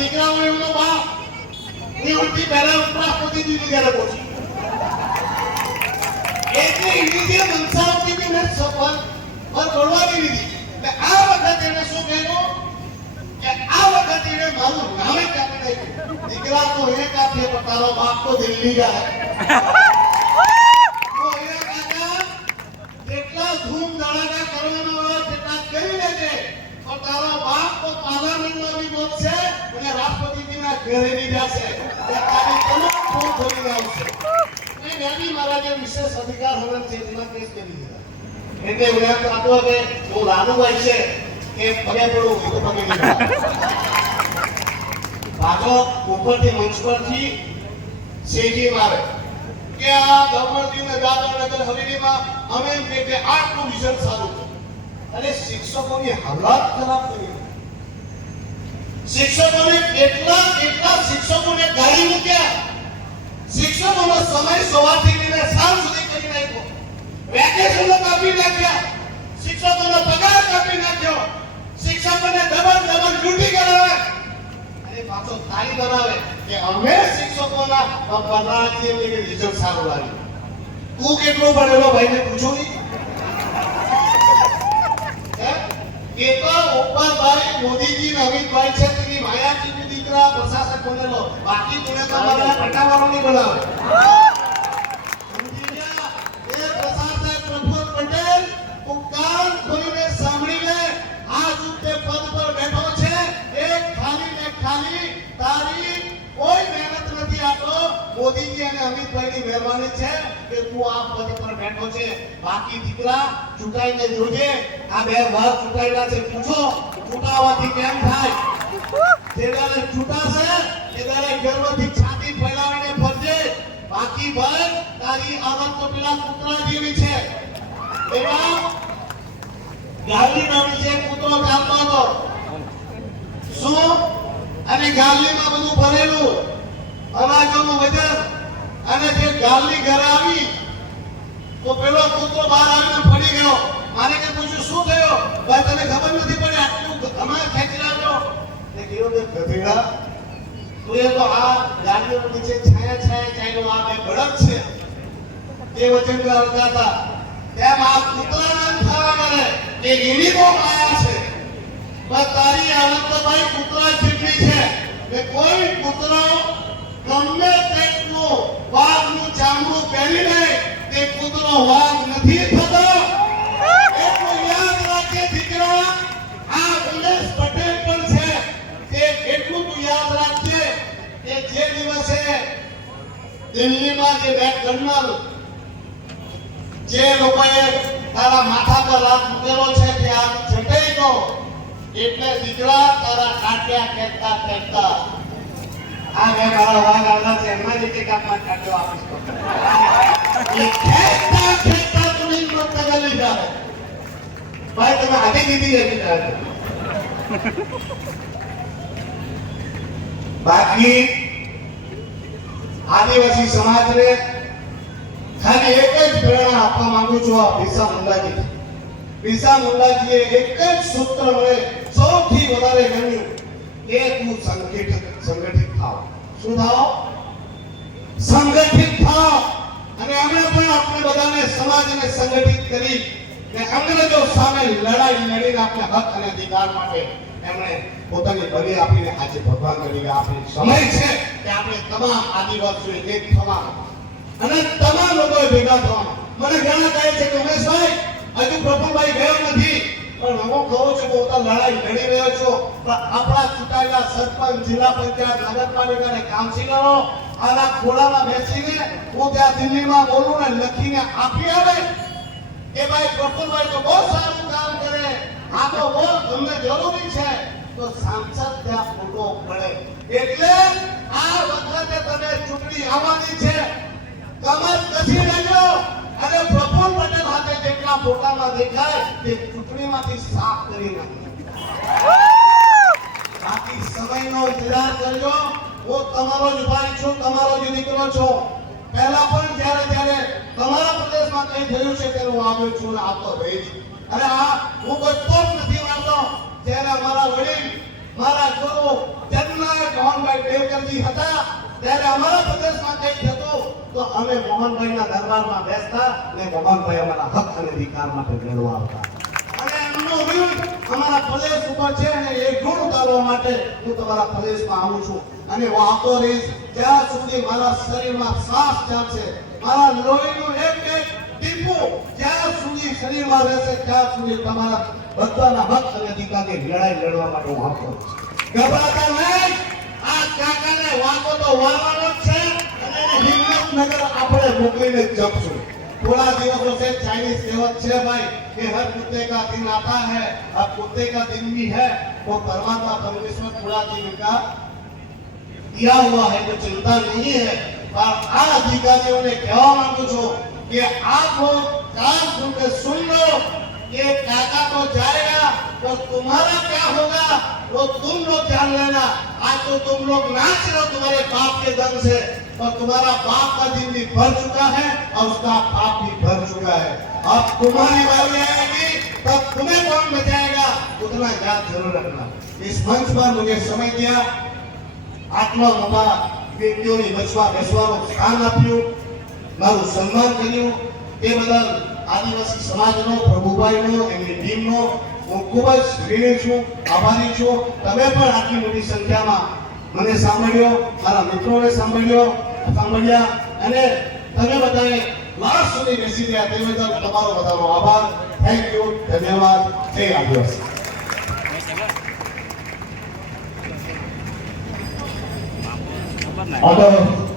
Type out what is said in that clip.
દીકરાઓ એમનો બાપ ની ઉલટી પહેલા ઉપરાષ્ટ્રપતિજી ની ઘરે પહોંચી એટલે ઇન્ડિયા મંસાવતી બી ને સફળ પર બોલવાની લીધી એટલે આ વખતે એને શું કહ્યું કે આ વખતે એને મારું નામ જ કાપી નાખ્યું દીકરા તો એક આપીએ પણ તારો બાપ તો દિલ્હી જાય તો એ કાકા જેટલા ધૂમ ધડાકા કરવાનો હોય તેટલા કરી લેજે પણ તારો બાપ તો પાર્લામેન્ટમાં બી બોલશે અને રાષ્ટ્રપતિજીના ઘરે બી જશે તે તારી તમામ ફોન ખોલીને આવશે મેં મહારાજે વિશેષ અધિકાર હોવાનો છે એમાં કેસ કરી દીધા એટલે હું એમ કહેતો કે હું રાનુભાઈ છે કે પગે પડું તો પગે નહીં પાછો ઉપરથી મંચ પરથી સેજી મારે કે આ ગવર્નરજીને દાદરનગર હવેલીમાં અમે એમ કે આટલું રિઝલ્ટ સારું છે અને શિક્ષકોની હાલત ખરાબ કરી શિક્ષકોને કેટલા શિક્ષકોને ગાડી મૂક્યા શિક્ષકોનો સમય સવારથી લઈને સાંજ સુધી કરી નાખ્યો વેકેશનો કાપી નાખ્યા શિક્ષકોનો પગાર કાપી નાખ્યો શિક્ષકોને ડબલ ડ્યુટી કરાવે અને પાછો તાળી બનાવે કે અમે શિક્ષકોના પગારથી એટલે કે રિઝલ્ટ સારું લાવ્યું તું કેટલો ભણેલો ભાઈને પૂછો નહીં કે તો ઉપરભાઈ મોદીજી ને અમિતભાઈ છે તેની માયાજી દીકરા પ્રશાસક બનેલો બાકી તુને તો મારા પટાવાળો નહીં બોલાવે સમજી ગયા એ પ્રશાસક પ્રફુલ્લ પટેલ ઉકાન ખોલીને સાંભળીને આજ ઉતે પદ પર બેઠો છે એક ખાલી ને ખાલી તારી કોઈ મહેનત નથી આપતો મોદીજી અને અમિતભાઈની મહેરબાની છે કે તું આ પદ પર બેઠો છે બાકી દીકરા ચૂંટાઈને જોજે આ બે વાર ચૂંટાયેલા છે પૂછો ચૂંટાવાથી કેમ થાય જેદારે છૂટાશે એદારે ગર્વથી છાતી ફેલાવીને ફરજે બાકી ભાઈ તારી આવત તો પેલા કૂતરા જેવી છે એવા ગાલી નામી છે કૂતરો ચાલતો હતો શું અને ગાલીમાં બધું ભરેલું અનાજોનું વજન અને જે ગાલી ઘરે આવી તો પેલો કૂતરો બહાર આવીને પડી ગયો મારે કે પૂછ્યું શું થયો ભાઈ તને ખબર નથી પડી આટલું અમારે ખેંચી લાવ્યો ને કીધું કે ગધેડા તું એ તો આ ગાડીઓ નીચે છાયા ચાલ્યો આ બે બળદ છે એ વચન કરતા હતા તેમ આ કૂતરાના થવા કરે એ એની બહુ માયા છે બસ તારી હાલત તો ભાઈ કૂતરા જેટલી છે કે કોઈ કૂતરો ગમે તેટલું વાઘનું ચામડું પહેરી લે તે કૂતરો વાઘ નથી થતો એટલું યાદ રાખજે દીકરા આ ઉમેશ પટેલ પણ છે તે એટલું તું યાદ રાખજે કે જે દિવસે દિલ્હીમાં જે બેટ ગણનાર જે લોકોએ તારા માથા પર હાથ મૂકેલો છે તે આ જટાઈ ગયો એટલે દીકરા તારા કાટ્યા ખેંચતા આ બે મારા વાઘ આવતા છે એમાં જ એક આપમાં કાટ્યો આપીશ એ ખેંચતા તું નહીં મત ગલી જાય ભાઈ તમે આધી દીધી હતી ત્યારે બાકી આદિવાસી સમાજને ખાલી એક જ પ્રેરણા આપવા માંગુ છું આ બિરસા મુંડાજીએ એક જ સૂત્ર મને સૌથી વધારે ગમ્યું કે તું સંગઠિત થાવ શું થાવ સંગઠિત થાવ અને અમે પણ આપણે બધાને સમાજને સંગઠિત કરી ને અંગ્રેજો સામે લડાઈ લડીને આપણે હક અને અધિકાર માટે એમણે પોતાની બલિ આપીને આજે ભગવાન કરી આપણી સમય છે કે આપણે તમામ આદિવાસીઓ એક થવા અને તમામ લોકોએ ભેગા થવા મને ઘણા કહે છે કે ઉમેશભાઈ હજુ પ્રફુલભાઈ ગયો નથી પણ હું કહું છું કે હું લડાઈ લડી રહ્યો છું આપણા ચૂંટાયેલા સરપંચ જિલ્લા પંચાયત નગરપાલિકા અને કાઉન્સિલરો આના ખોળામાં બેસીને હું ત્યાં દિલ્હીમાં બોલું ને લખીને આપી આવે કે ભાઈ પ્રફુલભાઈ તો બહુ સારું કામ કરે આ તો બહુ તમને જરૂરી છે તો સાંસદ ત્યાં ફોટો પડે એટલે આ વખતે તમે ચૂંટણી આવવાની છે કમર કસી લેજો અને પ્રફુલ્લ પટેલ હાથે જેટલા ફોટામાં દેખાય તે ચૂંટણીમાંથી સાફ કરી નાખો બાકી સમયનો ઇંતજાર કરજો હું તમારો જ ભાઈ છું તમારો જ દીકરો છું પહેલા પણ જ્યારે તમારા પ્રદેશમાં કંઈ થયું છે ત્યારે હું આવ્યો છું ને આવતો રહીશ અને આ હું કોઈ તોપ નથી માનતો જ્યારે અમારા વડીલ મારા ગુરુ જનનાયક મોહનભાઈ દેવકરજી હતા ત્યારે અમારા પ્રદેશમાં કંઈ થતું તો અમે મોહનભાઈના દરબારમાં બેસતા અને મોહનભાઈ અમારા હક અને અધિકાર માટે લડવા આવતા. અને એમનો વિરોધ અમારા પ્રદેશ ઉપર છે અને એ ગુણ ઉતારવા માટે હું તમારા પ્રદેશમાં આવું છું અને હું આવતો રહીશ જ્યાં સુધી મારા શરીરમાં શ્વાસ ચાલશે, મારા લોહીનું એક એક ટીપું જ્યાં સુધી શરીરમાં રહેશે ત્યાં સુધી તમારા બધાના હક અને અધિકારની લડાઈ લડવા માટે હું આવતો રહીશ. ગભરાતા નહીં. આ કાકાને વાંકો તો વારવાનો જ છે અને હિંમતનગર આપણે મોકલીને જપશું. थोड़ा दिवसों से चाइनीज कहावत है भाई कि हर कुत्ते का दिन आता है, अब कुत्ते का दिन भी है वो परमात्मा परमेश्वर थोड़ा दिन का दिया हुआ है तो चिंता नहीं है. पर आ अधिकारियों ने कहवा मांगू छो कि आप लोग कान खोल के सुन लो, ये काका तो जाएगा तो तुम्हारा क्या होगा वो तुम लोग जान लेना. आज तो तुम लोग नाच रहे हो तुम्हारे बाप के दम से, और तुम्हारा बाप का दिन भी भर चुका है और उसका पाप भी भर चुका है. अब तुम्हारी बारी आएगी तब तुम्हें कौन बचाएगा उतना याद जरूर रखना. इस मंच पर मुझे समय दिया, आत्मा मोटा व्यक्तियों बचवा बेसવાનું સ્થાન આપ્યું, મારું સન્માન કર્યું તે બદલ આદિવાસી સમાજનો, પ્રભુભાઈનો, એમની ટીમનો હું ખૂબ જ ઋણી છું, આભારી છું. તમે પણ આટલી મોટી સંખ્યામાં મને સાંભળ્યો, મારા મિત્રોને સાંભળ્યા અને તમે બધાએ લાસ્ટ સુધી બેસી ગયા તે બદલ તમારો બધાનો આભાર. થેન્ક યુ, ધન્યવાદ. જય આદિવાસી. Order.